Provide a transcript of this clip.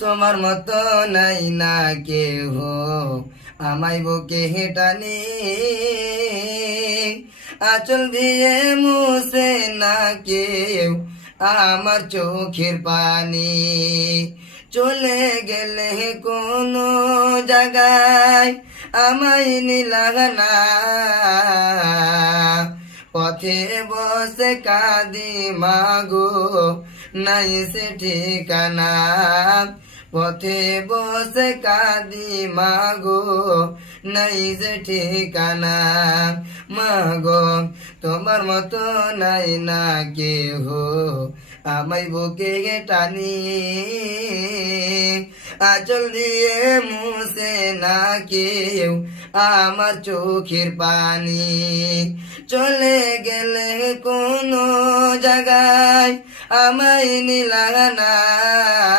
তোমার মতো নাই না কেহ আমায় বুকে টানে, আঁচল দিয়ে মুছে না কেউ আমার চোখের পানি। চলে গেলে কোনো জায়গায় আমায় নিলাগনা, পথে বসে কাঁদি মাগো নাই সে ঠিকানা। পথে বসে কাঁদি মাগো নাই যে ঠিকানা। মাগো তোমার মতো নাই না কেহ আমায় বুকে টানি, আঁচল দিয়ে মুছে না কেউ আমার চোখের পানি। চলে গেলে কোনো জায়গায় আমায় নিলাগনা,